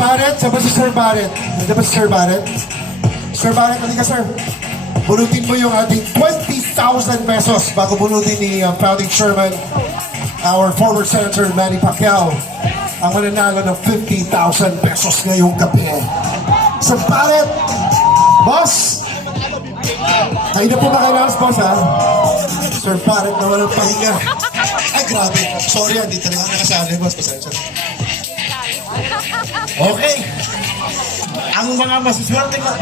Barrett, saan ba si Sir Barrett? Nandiyan ba si Sir Barrett? Sir Barrett, halika sir. Bunutin mo yung ating 20,000 pesos bago bunutin ni uh, founding chairman, our former Senator Manny Pacquiao, ang mananalo ng 50,000 pesos ngayong gabi. Sir Barrett, boss, kayo na po ba kayo last, boss, ha? Sir Barrett na walang pahinga. Ay, grabe. Sorry, hindi talaga nakasali, boss. Pasensya. Okay. Ang mga masiswerte na...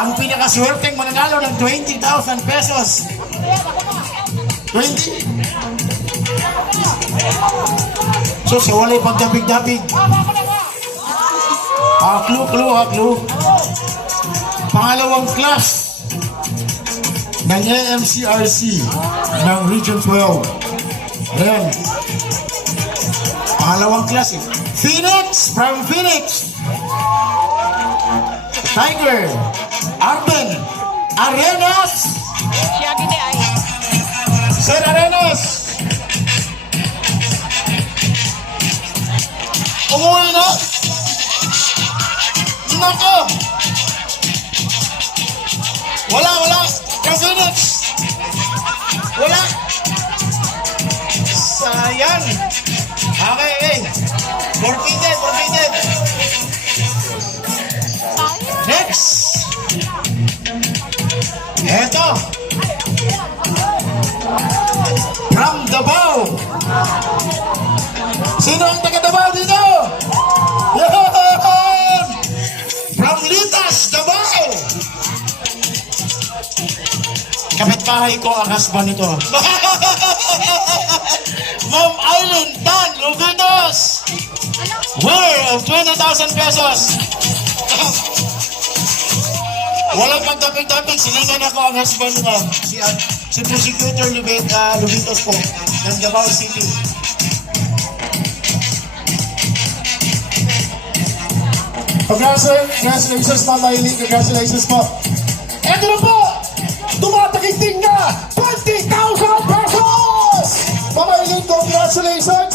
Ang pinakaswerteng mananalo ng 20,000 pesos. 20? So, sa walay pagdabig-dabig. Ah, clue, clue, ah, clue. Pangalawang class ng AMCRC ng Region 12. Ayan. Pangalawang class eh. Phoenix from Phoenix. Tiger. Arben. Arenas. Sir Arenas. Umuwi na. Nako. Wala, Okay, okay. Forfeited, forfeited. Next. Eto. From Davao. Sino ang taga Kapitbahay ko ang husband nito. Ma'am Eileen Tan Lugados. Winner of 20,000 pesos. Walang pagtapig-tapig, silingan ako ang husband ko. Si, uh, si Prosecutor Lubit, uh, Lubitos po, ng Davao City. Congratulations, congratulations, Ma'am Eileen. Congratulations po. Ito na po! Tumatagiting na 20,000 pesos! Ma'am Eileen, congratulations!